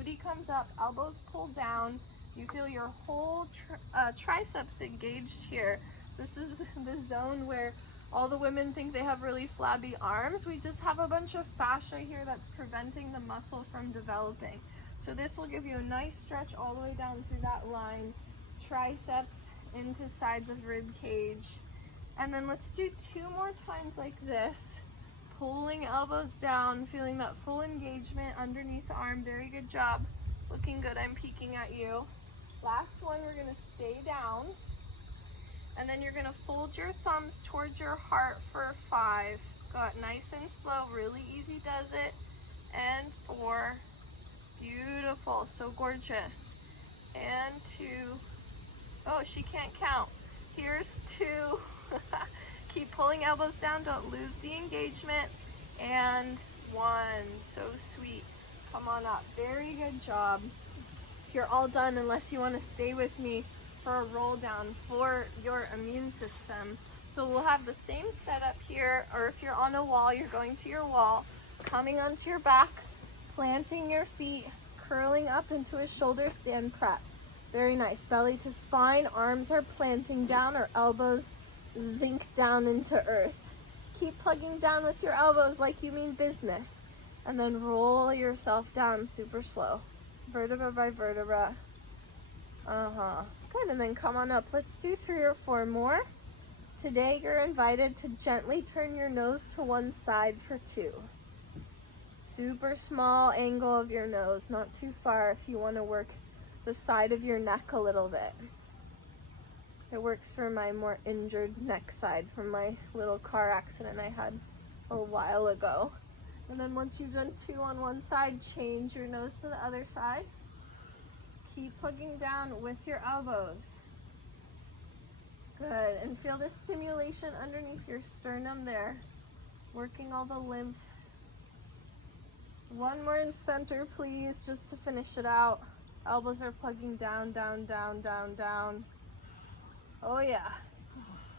booty comes up, elbows pull down. You feel your whole triceps engaged here. This is the zone where all the women think they have really flabby arms. We just have a bunch of fascia here that's preventing the muscle from developing. So this will give you a nice stretch all the way down through that line, triceps into sides of rib cage. And then let's do 2 more times like this, pulling elbows down, feeling that full engagement underneath the arm. Very good job. Looking good. I'm peeking at you. Last one, we're gonna stay down. And then you're gonna fold your thumbs towards your heart for 5. Go out nice and slow, really easy does it. And 4, beautiful, so gorgeous. And 2, oh, she can't count. Here's 2. Keep pulling elbows down, don't lose the engagement. And 1, so sweet. Come on up, very good job. You're all done unless you want to stay with me for a roll down for your immune system. So we'll have the same setup here, or if you're on a wall, you're going to your wall, coming onto your back, planting your feet, curling up into a shoulder stand prep. Very nice. Belly to spine, arms are planting down, or elbows zinc down into earth. Keep plugging down with your elbows like you mean business, and then roll yourself down super slow, vertebra by vertebra. Good, and then come on up. Let's do 3 or 4 more. Today you're invited to gently turn your nose to one side for 2. Super small angle of your nose, not too far if you want to work the side of your neck a little bit. It works for my more injured neck side from my little car accident I had a while ago. And then once you've done 2 on one side, change your nose to the other side. Keep plugging down with your elbows. Good, and feel the stimulation underneath your sternum there, working all the lymph. 1 more in center, please, just to finish it out. Elbows are plugging down, down, down, down, down. Oh yeah,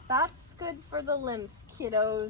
that's good for the lymph, kiddos.